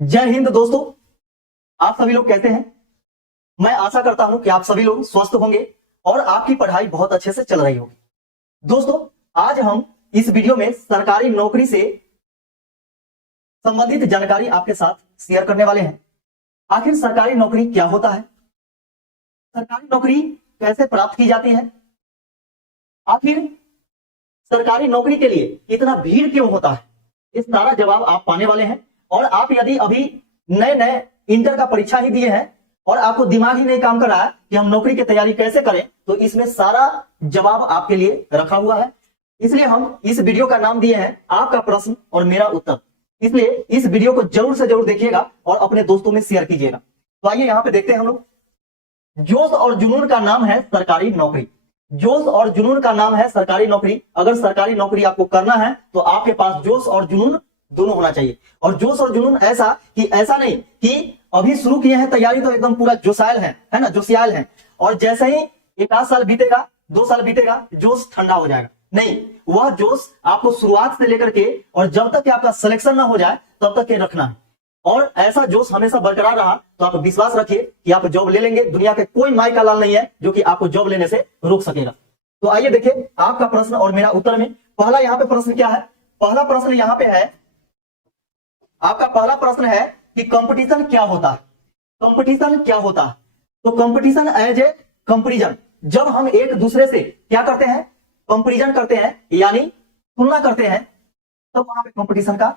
जय हिंद दोस्तों। आप सभी लोग कैसे हैं? मैं आशा करता हूं कि आप सभी लोग स्वस्थ होंगे और आपकी पढ़ाई बहुत अच्छे से चल रही होगी। दोस्तों, आज हम इस वीडियो में सरकारी नौकरी से संबंधित जानकारी आपके साथ शेयर करने वाले हैं। आखिर सरकारी नौकरी क्या होता है, सरकारी नौकरी कैसे प्राप्त की जाती है, आखिर सरकारी नौकरी के लिए इतना भीड़ क्यों होता है, इस सारा जवाब आप पाने वाले हैं। और आप यदि अभी नए नए इंटर का परीक्षा ही दिए हैं और आपको दिमाग ही नहीं काम कर रहा है कि हम नौकरी की तैयारी कैसे करें, तो इसमें सारा जवाब आपके लिए रखा हुआ है। इसलिए हम इस वीडियो का नाम दिए हैं आपका प्रश्न और मेरा उत्तर। इसलिए इस वीडियो को जरूर से जरूर देखिएगा और अपने दोस्तों में शेयर कीजिएगा। तो आइए यहां पे देखते हैं हम लोग। जोश और जुनून का नाम है सरकारी नौकरी। जोश और जुनून का नाम है सरकारी नौकरी। अगर सरकारी नौकरी आपको करना है तो आपके पास जोश और जुनून दोनों होना चाहिए। और जोश और जुनून ऐसा नहीं कि अभी शुरू किए हैं तैयारी तो एकदम पूरा जोशायल है ना, जोशियाल है, और जैसे ही एक आध साल बीतेगा, 2 साल बीतेगा, जोश ठंडा हो जाएगा। नहीं, वह जोश आपको शुरुआत से लेकर के और जब तक कि आपका सिलेक्शन ना हो जाए तब तक के रखना है। और ऐसा जोश हमेशा बरकरार रहा तो आप विश्वास रखिए कि आप जॉब ले लेंगे। दुनिया के कोई माई का लाल नहीं है जो कि आपको जॉब लेने से रोक सकेगा। तो आइए देखिए आपका प्रश्न और मेरा उत्तर में पहला यहाँ पे प्रश्न क्या है। पहला प्रश्न यहाँ पे है, आपका पहला प्रश्न है कि कंपटीशन क्या होता है। कंपटीशन क्या होता है? तो कंपटीशन एज ए कंपैरिजन, जब हम एक दूसरे से क्या करते हैं, कंपैरिजन करते हैं, यानी तुलना करते हैं, तब वहां पे कंपटीशन का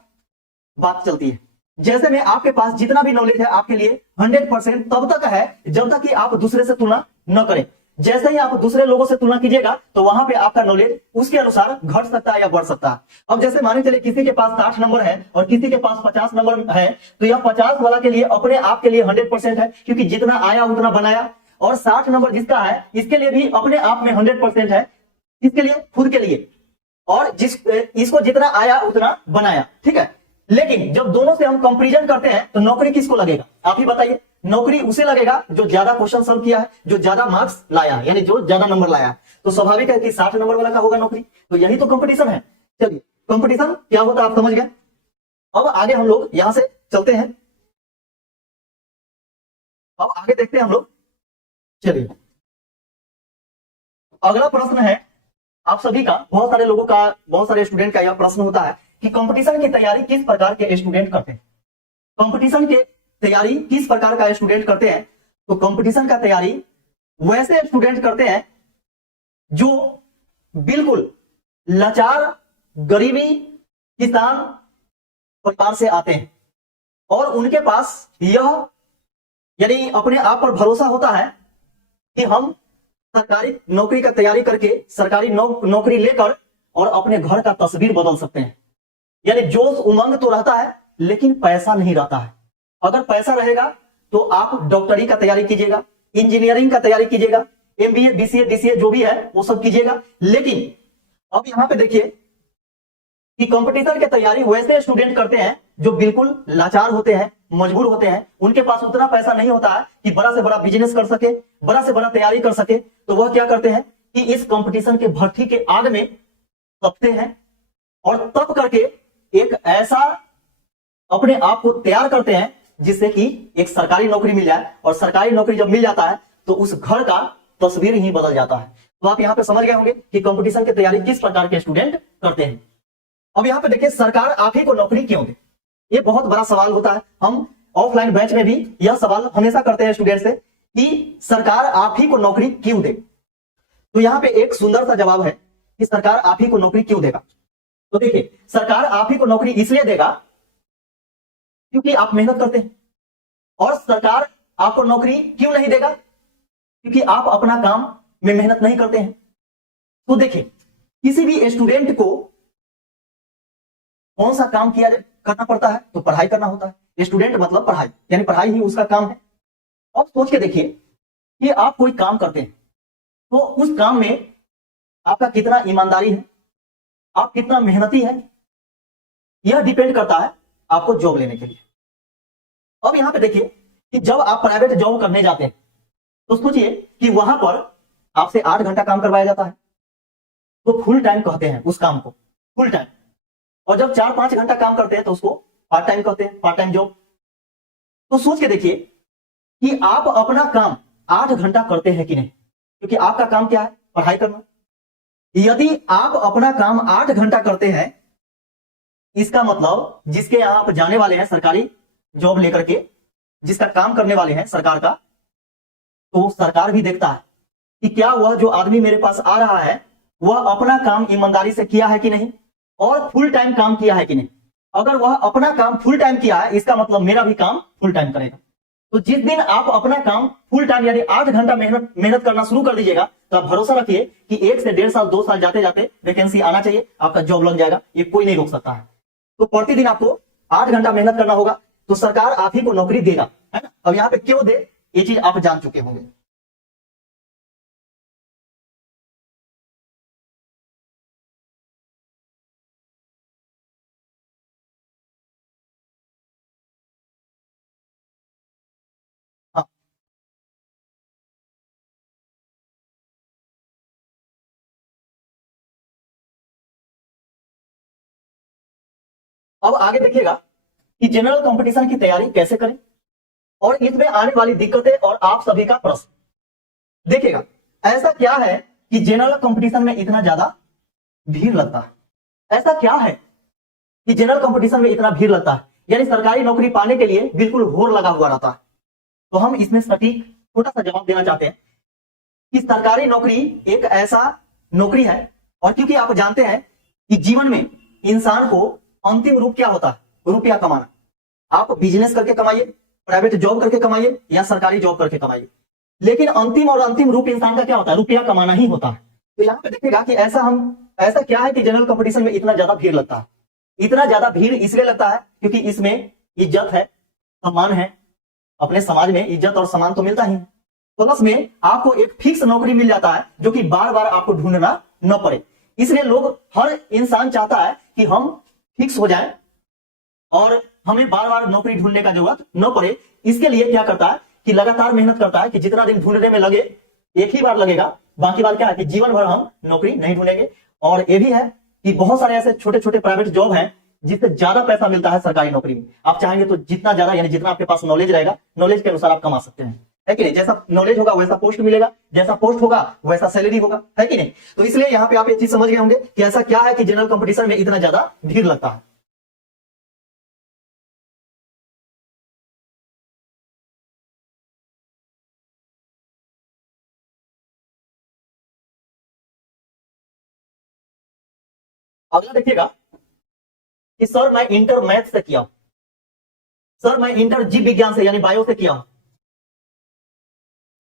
बात चलती है। जैसे में आपके पास जितना भी नॉलेज है आपके लिए 100% तब तक है जब तक कि आप दूसरे से तुलना न करें। जैसे ही आप दूसरे लोगों से तुलना कीजिएगा तो वहां पे आपका नॉलेज उसके अनुसार घट सकता है या बढ़ सकता है। अब जैसे माने चले किसी के पास 60 नंबर है और किसी के पास 50 नंबर है, तो यह 50 वाला के लिए अपने आप के लिए 100% है, क्योंकि जितना आया उतना बनाया। और 60 नंबर जिसका है इसके लिए भी अपने आप में 100% है, इसके लिए, खुद के लिए, और इसको जितना आया उतना बनाया। ठीक है, लेकिन जब दोनों से हम कंपैरिजन करते हैं तो नौकरी किसको लगेगा, आप ही बताइए। नौकरी उसे लगेगा जो ज्यादा क्वेश्चन सॉल्व किया है, जो ज्यादा मार्क्स लाया, यानी जो ज्यादा नंबर लाया। तो स्वाभाविक है कि 60 नंबर वाला का होगा नौकरी। तो यही तो कंपटीशन है। चलिए, कंपटीशन क्या होता है आप समझ गए। अब आगे हम लोग यहां से चलते हैं, अब आगे देखते हैं हम लोग। चलिए, अगला प्रश्न है आप सभी का, बहुत सारे लोगों का, बहुत सारे स्टूडेंट का यह प्रश्न होता है कि कंपटीशन की तैयारी किस प्रकार के स्टूडेंट करते हैं। कंपटीशन की तैयारी किस प्रकार का स्टूडेंट करते हैं? तो कंपटीशन का तैयारी वैसे स्टूडेंट करते हैं जो बिल्कुल लाचार, गरीबी, किसान परिवार से आते हैं और उनके पास यह, यानी अपने आप पर भरोसा होता है कि हम सरकारी नौकरी का तैयारी करके सरकारी नौकरी लेकर और अपने घर का तस्वीर बदल सकते हैं। यानी जोश उमंग तो रहता है लेकिन पैसा नहीं रहता है। अगर पैसा रहेगा तो आप डॉक्टरी का तैयारी कीजिएगा, इंजीनियरिंग का तैयारी कीजिएगा, एमबीए, बीसीए, डीसीए जो भी है वो सब कीजिएगा। लेकिन अब यहां पे देखिए कि कंपटीशन की तैयारी वैसे स्टूडेंट करते हैं जो बिल्कुल लाचार होते हैं, मजबूर होते हैं। उनके पास उतना पैसा नहीं होता है कि बड़ा से बड़ा बिजनेस कर सके, बड़ा से बड़ा तैयारी कर सके। तो वह क्या करते हैं कि इस कंपटीशन के भर्ती के आग में तपते हैं और तप करके एक ऐसा अपने आप को तैयार करते हैं जिससे कि एक सरकारी नौकरी मिल जाए। और सरकारी नौकरी जब मिल जाता है तो उस घर का तस्वीर ही बदल जाता है। तो आप यहां पे समझ गए होंगे कि कंपटीशन की तैयारी किस प्रकार के स्टूडेंट करते हैं। अब यहां पे देखिए, सरकार आप ही को नौकरी क्यों दे, ये बहुत बड़ा सवाल होता है। हम ऑफलाइन बैच में भी यह सवाल हमेशा करते हैं स्टूडेंट से कि सरकार आप ही को नौकरी क्यों दे। तो यहां पे एक सुंदर सा जवाब है कि सरकार आप ही को नौकरी क्यों देगा। तो देखिए, सरकार आप ही को नौकरी इसलिए देगा क्योंकि आप मेहनत करते हैं। और सरकार आपको नौकरी क्यों नहीं देगा? क्योंकि आप अपना काम में मेहनत नहीं करते हैं। तो देखिए, किसी भी स्टूडेंट को कौन सा काम करना पड़ता है? तो पढ़ाई करना होता है। स्टूडेंट मतलब पढ़ाई, यानी पढ़ाई ही उसका काम है। अब सोच के देखिए कि आप कोई काम करते हैं तो उस काम में आपका कितना ईमानदारी है, आप कितना मेहनती है, यह डिपेंड करता है आपको जॉब लेने के लिए। अब यहां पे देखिए कि जब आप प्राइवेट जॉब करने जाते हैं तो सोचिए कि वहां पर आपसे 8 घंटा काम करवाया जाता है, तो फुल टाइम कहते हैं उस काम को, फुल टाइम। और जब 4-5 घंटा काम करते हैं तो उसको पार्ट टाइम कहते हैं, पार्ट टाइम जॉब। तो सोच के देखिए कि आप अपना काम 8 घंटा करते हैं कि नहीं, क्योंकि आपका काम क्या है, पढ़ाई करना। यदि आप अपना काम 8 घंटा करते हैं, इसका मतलब जिसके यहां आप जाने वाले हैं सरकारी जॉब लेकर के, जिसका काम करने वाले हैं सरकार का, तो सरकार भी देखता है कि क्या वह जो आदमी मेरे पास आ रहा है वह अपना काम ईमानदारी से किया है कि नहीं और फुल टाइम काम किया है कि नहीं। अगर वह अपना काम फुल टाइम किया है, इसका मतलब मेरा भी काम फुल टाइम करेगा। तो जिस दिन आप अपना काम फुल टाइम यानी 8 घंटा मेहनत करना शुरू कर दीजिएगा, तो आप भरोसा रखिए कि 1 से 1.5 साल 2 साल जाते जाते वैकेंसी आना चाहिए, आपका जॉब लग जाएगा, ये कोई नहीं रोक सकता है। तो प्रतिदिन आपको 8 घंटा मेहनत करना होगा, तो सरकार आप ही को नौकरी देगा, है ना। अब यहाँ पे क्यों दे, ये चीज आप जान चुके होंगे। हाँ, अब आगे देखिएगा कि जनरल कंपटीशन की तैयारी कैसे करें और इसमें आने वाली दिक्कतें और आप सभी का प्रश्न। देखिएगा, ऐसा क्या है कि जनरल कंपटीशन में इतना ज्यादा भीड़ लगता है, ऐसा क्या है कि जनरल कंपटीशन में इतना भीड़ लगता है, यानी सरकारी नौकरी पाने के लिए बिल्कुल होड़ लगा हुआ रहता है। तो हम इसमें सटीक छोटा सा जवाब देना चाहते हैं कि सरकारी नौकरी एक ऐसा नौकरी है, और क्योंकि आप जानते हैं कि जीवन में इंसान को अंतिम रूप क्या होता है, रुपया कमाना। आप बिजनेस करके कमाइए, प्राइवेट जॉब करके कमाइए या सरकारी जॉब करके कमाइए, लेकिन अंतिम रूप इंसान का क्या होता है, रुपया कमाना ही होता है। तो यहाँ पे देखिएगा कि ऐसा क्या है कि जनरल कंपटीशन में इतना ज्यादा भीड़ लगता है। इतना ज्यादा भीड़ इसलिए लगता है क्योंकि इसमें इज्जत है, सम्मान है, अपने समाज में इज्जत और सम्मान तो मिलता ही है। प्लस में आपको एक फिक्स नौकरी मिल जाता है जो कि बार बार आपको ढूंढना न पड़े। इसलिए लोग, हर इंसान चाहता है कि हम फिक्स हो जाए और हमें बार बार नौकरी ढूंढने का जरूरत न पड़े। इसके लिए क्या करता है कि लगातार मेहनत करता है कि जितना दिन ढूंढने में लगे, एक ही बार लगेगा, बाकी बार क्या है कि जीवन भर हम नौकरी नहीं ढूंढेंगे। और ये भी है कि बहुत सारे ऐसे छोटे छोटे प्राइवेट जॉब हैं जिससे ज्यादा पैसा मिलता है सरकारी नौकरी में। आप चाहेंगे तो जितना ज्यादा यानी जितना आपके पास नॉलेज रहेगा, नॉलेज के अनुसार आप कमा सकते हैं, है कि नहीं। जैसा नॉलेज होगा वैसा पोस्ट मिलेगा, जैसा पोस्ट होगा वैसा सैलरी होगा, है कि नहीं। तो इसलिए यहाँ पे आप ये चीज समझ गए होंगे कि ऐसा क्या है कि जनरल कंपटीशन में इतना ज्यादा भीड़ लगता है। अगला देखिएगा कि सर मैं इंटर मैथ से किया हूं, सर मैं इंटर जीव विज्ञान से यानी बायो से किया हूं,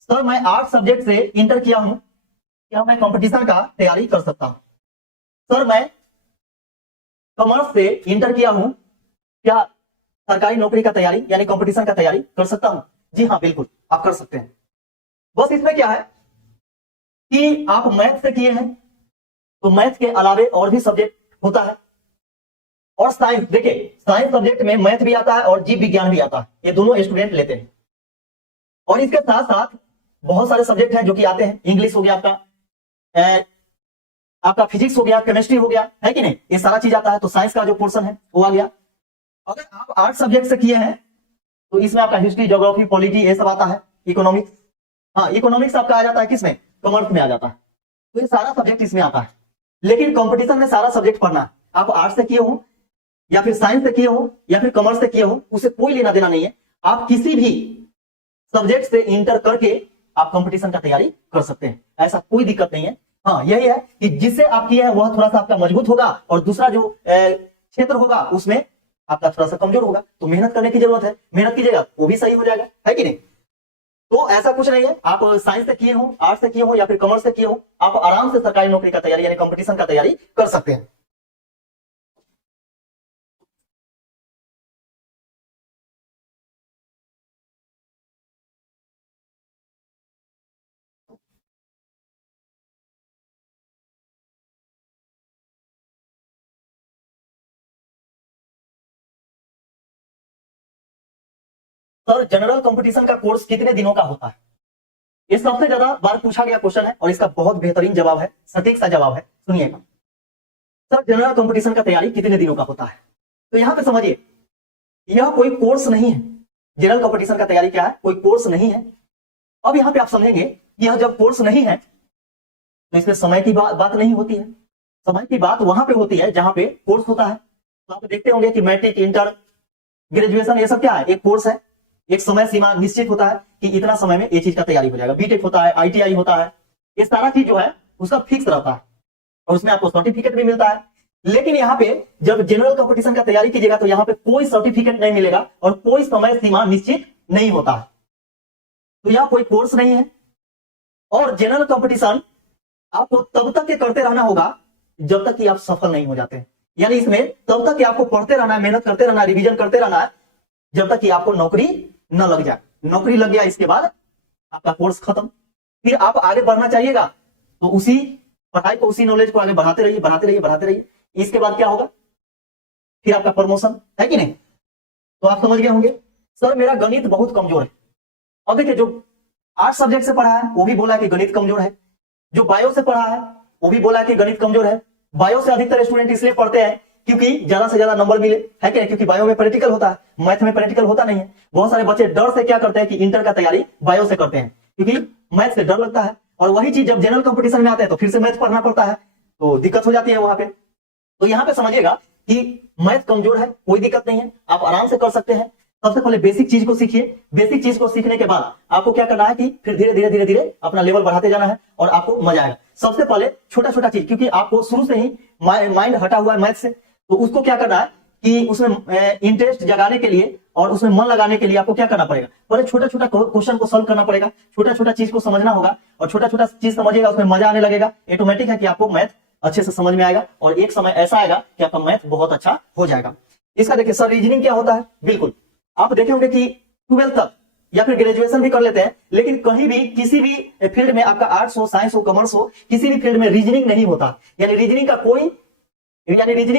सर मैं 8 सब्जेक्ट से इंटर किया हूं, क्या मैं कंपटीशन का तैयारी कर सकता हूं। सर मैं कॉमर्स से इंटर किया हूं, क्या सरकारी नौकरी का तैयारी यानी कंपटीशन का तैयारी कर सकता हूं। जी हाँ, बिल्कुल आप कर सकते हैं। बस इसमें क्या है कि आप मैथ से किए हैं तो मैथ के अलावे और भी सब्जेक्ट होता है, और साइंस, देखिए साइंस सब्जेक्ट में मैथ भी आता है और जीव विज्ञान भी आता है, ये दोनों स्टूडेंट लेते हैं। और इसके साथ साथ बहुत सारे सब्जेक्ट हैं जो कि आते हैं, इंग्लिश हो गया आपका, आपका फिजिक्स हो गया, केमिस्ट्री हो गया, है कि नहीं, ये सारा चीज आता है। तो साइंस का जो पोर्शन है वो आ गया। अगर आप 8 सब्जेक्ट से किए हैं तो इसमें आपका हिस्ट्री, ज्योग्राफी, पॉलिटी ये सब आता है, इकोनॉमिक्स, हाँ इकोनॉमिक्स आपका आ जाता है किसमें, कॉमर्स में आ जाता है। तो ये सारा सब्जेक्ट इसमें आता है। लेकिन कंपटीशन में सारा सब्जेक्ट पढ़ना है, आप आर्ट्स से किए हो या फिर साइंस से किए हो या फिर कॉमर्स से किए हो, उसे कोई लेना देना नहीं है। आप किसी भी सब्जेक्ट से इंटर करके आप कंपटीशन का तैयारी कर सकते हैं, ऐसा कोई दिक्कत नहीं है। हाँ यही है कि जिससे आप किए हैं वह थोड़ा सा आपका मजबूत होगा और दूसरा जो क्षेत्र होगा उसमें आपका थोड़ा सा कमजोर होगा। तो मेहनत करने की जरूरत है, मेहनत कीजिएगा वो भी सही हो जाएगा, है कि नहीं। तो ऐसा कुछ नहीं है, आप साइंस से किए हो, आर्ट्स से किए हो या फिर कॉमर्स से किए हो, आप आराम से सरकारी नौकरी का तैयारी यानी कंपटीशन का तैयारी कर सकते हैं। सर जनरल कंपटीशन का कोर्स कितने दिनों का होता है, ये सबसे ज्यादा बार पूछा गया क्वेश्चन है और इसका बहुत बेहतरीन जवाब है, सटीक सा जवाब है, सुनिएगा। सर जनरल कंपटीशन का तैयारी कितने दिनों का होता है, तो यहां पे समझिए यह कोई कोर्स नहीं है जनरल कंपटीशन का तैयारी क्या है, कोई कोर्स नहीं है। अब यहाँ पे आप समझेंगे कि यह जब कोर्स नहीं है तो इसमें समय की बात नहीं होती है। समय की बात वहां पे होती है जहां पे कोर्स होता है। तो आप देखते होंगे कि मैट्रिक, इंटर, ग्रेजुएशन, ये सब क्या है, एक कोर्स है। एक समय सीमा निश्चित होता है कि इतना समय में ये चीज का तैयारी हो जाएगा। बीटेक होता है, ITI होता है, ये सारा चीज जो है उसका फिक्स रहता है और उसमें आपको सर्टिफिकेट भी मिलता है। लेकिन यहाँ पे जब जनरल कंपटीशन का तैयारी कीजिएगा तो यहाँ पे कोई सर्टिफिकेट नहीं मिलेगा और कोई समय सीमा निश्चित नहीं होता है। तो यहाँ कोई कोर्स नहीं है और जनरल कंपटीशन आपको तब तक के करते रहना होगा जब तक कि आप सफल नहीं हो जाते। यानी इसमें तब तक कि आपको पढ़ते रहना है, मेहनत करते रहना है, रिवीजन करते रहना है जब तक कि आपको नौकरी न लग जाए। नौकरी लग गया इसके बाद आपका कोर्स खत्म। फिर आप आगे बढ़ना चाहिएगा तो उसी पढ़ाई को, उसी नॉलेज को आगे बढ़ाते रहिए, बढ़ाते रहिए, बढ़ाते रहिए। इसके बाद क्या होगा, फिर आपका प्रमोशन है कि नहीं। तो आप समझ गए होंगे सर मेरा गणित बहुत कमजोर है। अब देखिए जो 8 सब्जेक्ट से पढ़ा है वो भी बोला है कि गणित कमजोर है, जो बायो से पढ़ा है वो भी बोला है कि गणित कमजोर है। बायो से अधिकतर स्टूडेंट इसलिए पढ़ते हैं क्योंकि ज्यादा से ज्यादा नंबर मिले, है कि नहीं, क्योंकि बायो में प्रैक्टिकल होता है, मैथ में प्रैक्टिकल होता नहीं है। बहुत सारे बच्चे डर से क्या करते हैं कि इंटर का तैयारी बायो से करते हैं क्योंकि मैथ से डर लगता है, और वही चीज जब जनरल कंपटीशन में आते हैं तो फिर से मैथ पढ़ना पड़ता है, तो दिक्कत हो जाती है वहां पे। तो यहाँ पे समझिएगा कि मैथ कमजोर है, कोई दिक्कत नहीं है, आप आराम से कर सकते हैं। सबसे पहले बेसिक चीज को सीखिए। बेसिक चीज को सीखने के बाद आपको क्या करना है कि फिर धीरे धीरे धीरे धीरे अपना लेवल बढ़ाते जाना है और आपको मजा आएगा। सबसे पहले छोटा छोटा चीज, क्योंकि आपको शुरू से ही माइंड हटा हुआ है मैथ से, तो उसको क्या करना है कि उसमें इंटरेस्ट जगाने के लिए और उसमें मन लगाने के लिए आपको क्या करना पड़ेगा, पहले छोटा छोटा क्वेश्चन को सॉल्व करना पड़ेगा, छोटा छोटा चीज को समझना होगा और छोटा छोटा चीज समझिएगा, उसमें मजा आने लगेगा। ऑटोमेटिक है कि आपको मैथ अच्छे से समझ में आएगा और एक समय ऐसा आएगा कि आपका मैथ बहुत अच्छा हो जाएगा। इसका देखिए सर रीजनिंग क्या होता है, बिल्कुल आप देखे होंगे कि 12th तक या फिर ग्रेजुएशन भी कर लेते हैं, लेकिन कहीं भी किसी भी फील्ड में आपका आर्ट्स हो, साइंस हो, कॉमर्स हो, किसी भी फील्ड में रीजनिंग नहीं होता। यानी रीजनिंग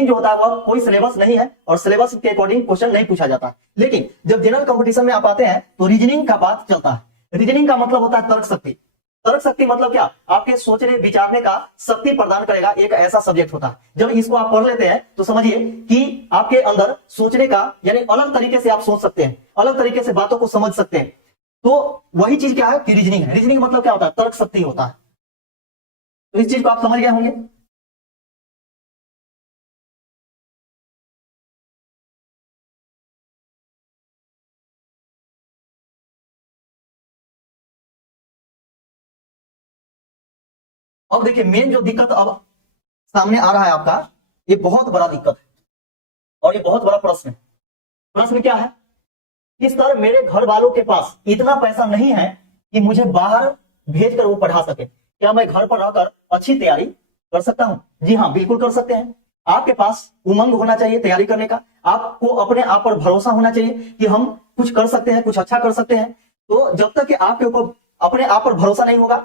जो होता है वह कोई सिलेबस नहीं है और सिलेबस के अकॉर्डिंग क्वेश्चन नहीं पूछा जाता। लेकिन जब जनरल कंपटीशन में आप आते हैं तो रीजनिंग का बात चलता है। रीजनिंग का मतलब होता है तर्क शक्ति। तर्क शक्ति मतलब क्या, आपके सोचने विचारने का शक्ति प्रदान करेगा, एक ऐसा सब्जेक्ट होता है। जब इसको आप पढ़ लेते हैं तो समझिए कि आपके अंदर सोचने का, यानी अलग तरीके से आप सोच सकते हैं, अलग तरीके से बातों को समझ सकते हैं। तो वही चीज क्या है कि रीजनिंग है। रीजनिंग मतलब क्या होता है, तर्क शक्ति होता है। तो इस चीज को आप समझ गए होंगे। अब देखिए मेन जो दिक्कत अब सामने आ रहा है आपका, ये बहुत बड़ा दिक्कत है और ये बहुत बड़ा प्रश्न है। प्रश्न क्या है कि सर मेरे घर वालों के पास इतना पैसा नहीं है कि मुझे बाहर भेजकर वो पढ़ा सके, क्या मैं घर पर रहकर अच्छी तैयारी कर सकता हूं? जी हाँ, बिल्कुल कर सकते हैं। आपके पास उमंग होना चाहिए तैयारी करने का, आपको अपने आप पर भरोसा होना चाहिए कि हम कुछ कर सकते हैं, कुछ अच्छा कर सकते हैं। तो जब तक कि आपके ऊपर अपने आप पर भरोसा नहीं होगा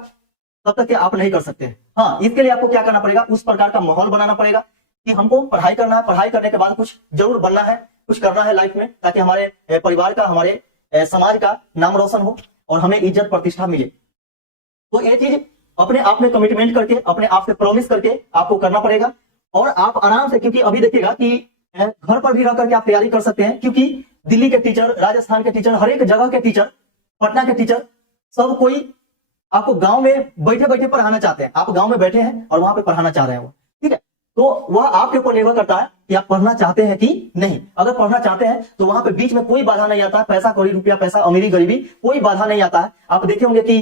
तब तक कि आप नहीं कर सकते। हाँ, इसके लिए आपको क्या करना पड़ेगा, उस प्रकार का माहौल बनाना पड़ेगा कि हमको पढ़ाई करना है, पढ़ाई करने के बाद कुछ जरूर बनना है, कुछ करना है लाइफ में, ताकि हमारे परिवार का, हमारे समाज का नाम रोशन हो और हमें इज्जत प्रतिष्ठा मिले। तो ये चीज अपने आप में कमिटमेंट करके, अपने आप से प्रॉमिस करके आपको करना पड़ेगा और आप आराम से, क्योंकि अभी देखिएगा कि घर पर भी रह करके आप तैयारी कर सकते हैं, क्योंकि दिल्ली के टीचर, राजस्थान के टीचर, हर एक जगह के टीचर, पटना के टीचर, सब कोई आपको गांव में बैठे बैठे पढ़ाना चाहते हैं। आप गांव में बैठे हैं और वहां पे पढ़ाना चाह रहे हैं वो, ठीक है। तो वह आपके ऊपर निर्भर करता है कि आप पढ़ना चाहते हैं कि नहीं। अगर पढ़ना चाहते हैं तो वहां पे बीच में कोई बाधा नहीं आता है, पैसा कौड़ी रुपया, पैसा अमीरी गरीबी, कोई बाधा नहीं आता है। आप देखे होंगे कि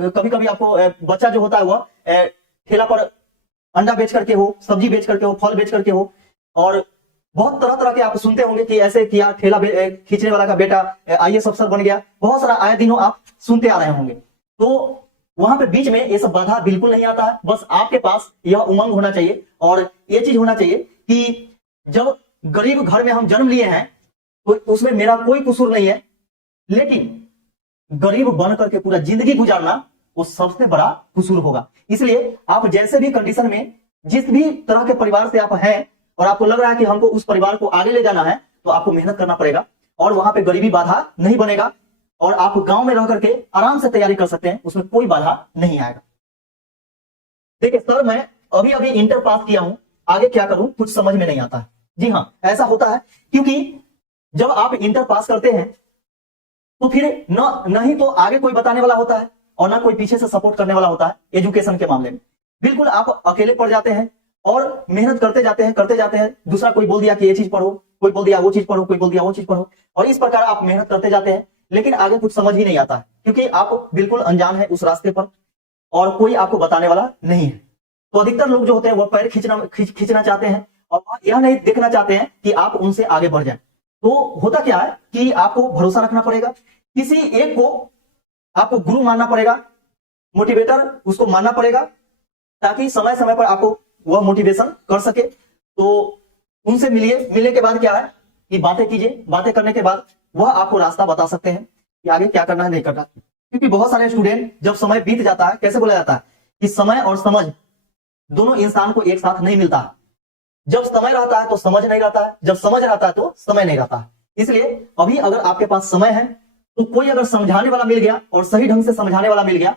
कभी कभी आपको बच्चा जो होता है वह ठेला पर अंडा बेच करके हो, सब्जी बेच करके हो, फल बेच करके हो, और बहुत तरह तरह के आप सुनते होंगे कि ऐसे किया, ठेला खींचने वाला का बेटा IAS अफसर बन गया, बहुत सारा आए दिनों आप सुनते आ रहे होंगे। तो वहां पे बीच में ये सब बाधा बिल्कुल नहीं आता है। बस आपके पास यह उमंग होना चाहिए और ये चीज होना चाहिए कि जब गरीब घर में हम जन्म लिए हैं तो उसमें मेरा कोई कसूर नहीं है, लेकिन गरीब बन करके पूरा जिंदगी गुजारना वो सबसे बड़ा कसूर होगा। इसलिए आप जैसे भी कंडीशन में, जिस भी तरह के परिवार से आप हैं और आपको लग रहा है कि हमको उस परिवार को आगे ले जाना है, तो आपको मेहनत करना पड़ेगा और वहां पे गरीबी बाधा नहीं बनेगा और आप गांव में रह करके आराम से तैयारी कर सकते हैं, उसमें कोई बाधा नहीं आएगा। देखिए सर मैं अभी अभी इंटर पास किया हूं, आगे क्या करूं कुछ समझ में नहीं आता है। जी हाँ, ऐसा होता है, क्योंकि जब आप इंटर पास करते हैं तो फिर न ही तो आगे कोई बताने वाला होता है और ना कोई पीछे से सपोर्ट करने वाला होता है एजुकेशन के मामले में। बिल्कुल आप अकेले पढ़ जाते हैं और मेहनत करते जाते हैं। दूसरा कोई बोल दिया कि ये चीज पढ़ो, कोई बोल दिया वो चीज पढ़ो, कोई बोल दिया वो चीज पढ़ो, और इस प्रकार आप मेहनत करते जाते हैं, लेकिन आगे कुछ समझ ही नहीं आता है क्योंकि आप बिल्कुल अनजान है उस रास्ते पर और कोई आपको बताने वाला नहीं है। तो अधिकतर लोग जो होते हैं वो पैर खींचना चाहते हैं और यह नहीं देखना चाहते हैं कि आप उनसे आगे बढ़ जाए। तो होता क्या है कि आपको भरोसा रखना पड़ेगा, किसी एक को आपको गुरु मानना पड़ेगा, मोटिवेटर उसको मानना पड़ेगा, ताकि समय समय पर आपको वह मोटिवेशन कर सके। तो उनसे मिलने के बाद क्या है कि बातें कीजिए, बातें करने के बाद वह आपको रास्ता बता सकते हैं कि आगे क्या करना है नहीं करना। क्योंकि बहुत सारे स्टूडेंट जब समय बीत जाता है, कैसे बोला जाता है कि समय और समझ दोनों इंसान को एक साथ नहीं मिलता। जब समय रहता है तो समझ नहीं रहता है, जब समझ रहता है तो समय नहीं रहता है। इसलिए अभी अगर आपके पास समय है तो कोई अगर समझाने वाला मिल गया और सही ढंग से समझाने वाला मिल गया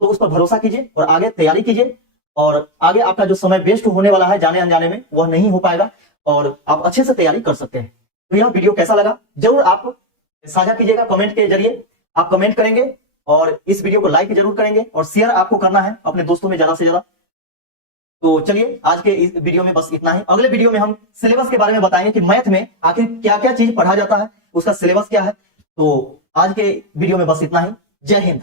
तो उस पर भरोसा कीजिए और आगे तैयारी कीजिए, और आगे आपका जो समय वेस्ट होने वाला है जाने अनजाने में वह नहीं हो पाएगा और आप अच्छे से तैयारी कर सकते हैं। तो यह वीडियो कैसा लगा जरूर आप साझा कीजिएगा, कमेंट के जरिए आप कमेंट करेंगे और इस वीडियो को लाइक जरूर करेंगे और शेयर आपको करना है अपने दोस्तों में ज्यादा से ज्यादा। तो चलिए आज के इस वीडियो में बस इतना ही। अगले वीडियो में हम सिलेबस के बारे में बताएंगे कि मैथ में आखिर क्या क्या चीज पढ़ा जाता है, उसका सिलेबस क्या है। तो आज के वीडियो में बस इतना ही। जय हिंद।